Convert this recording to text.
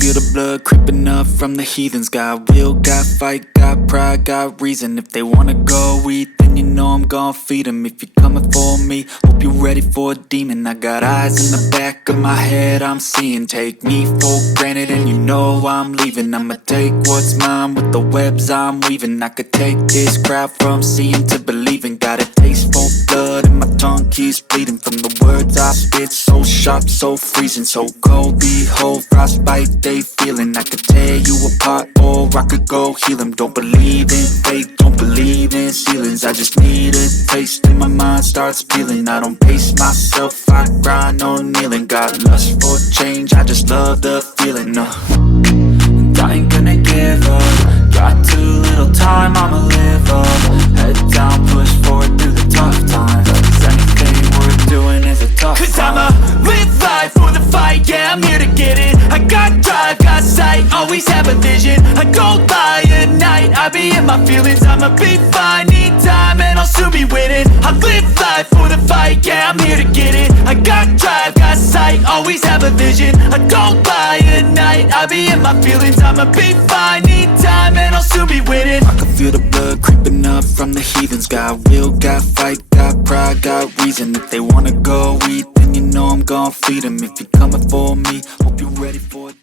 feel the blood creeping up from the heathens. Got will, got fight, got pride, got reason. If they wanna go eat, then you know I'm gon' feed them. If you're coming for me, hope you're ready for a demon. I got eyes in the back of my head, I'm seeing. Take me for granted and you know I'm leaving. I'ma take what's mine with the webs I'm weaving. I could take this crowd from seeing to believing. Got a taste for blood and my tongue keeps bleeding from the words I spit. So sharp, so freezing, so cold. Behold, frostbite they feeling. I could tear you apart or I could go heal them. Don't believe in fate, don't believe in ceilings. I just need a taste and my mind starts peeling. I don't pace myself, I grind on kneeling. Got lust for change, I just love the feeling. And I ain't gonna give up. Got too little time, I'ma live up. Head down, push forward through the tough times. Cause anything worth doing is a tough Cause time. I'ma live life for the fight, yeah, I'm here to get it. I got drive, got sight, always have a vision. I don't lie at night, I be in my feelings. I'ma be fine, need time and I'll soon be winning. I live life for the fight, yeah, I'm here to get it. I got drive, got sight, always have a vision. I don't lie at night, I be in my feelings. I'ma be fine, need time and I'll soon be winning. I can feel the blood creeping up from the heathens. Got will, got fight, got pride, got reason. If they wanna go eat, then you know I'm gon' feed them. If you're coming for me, hope you're ready for it.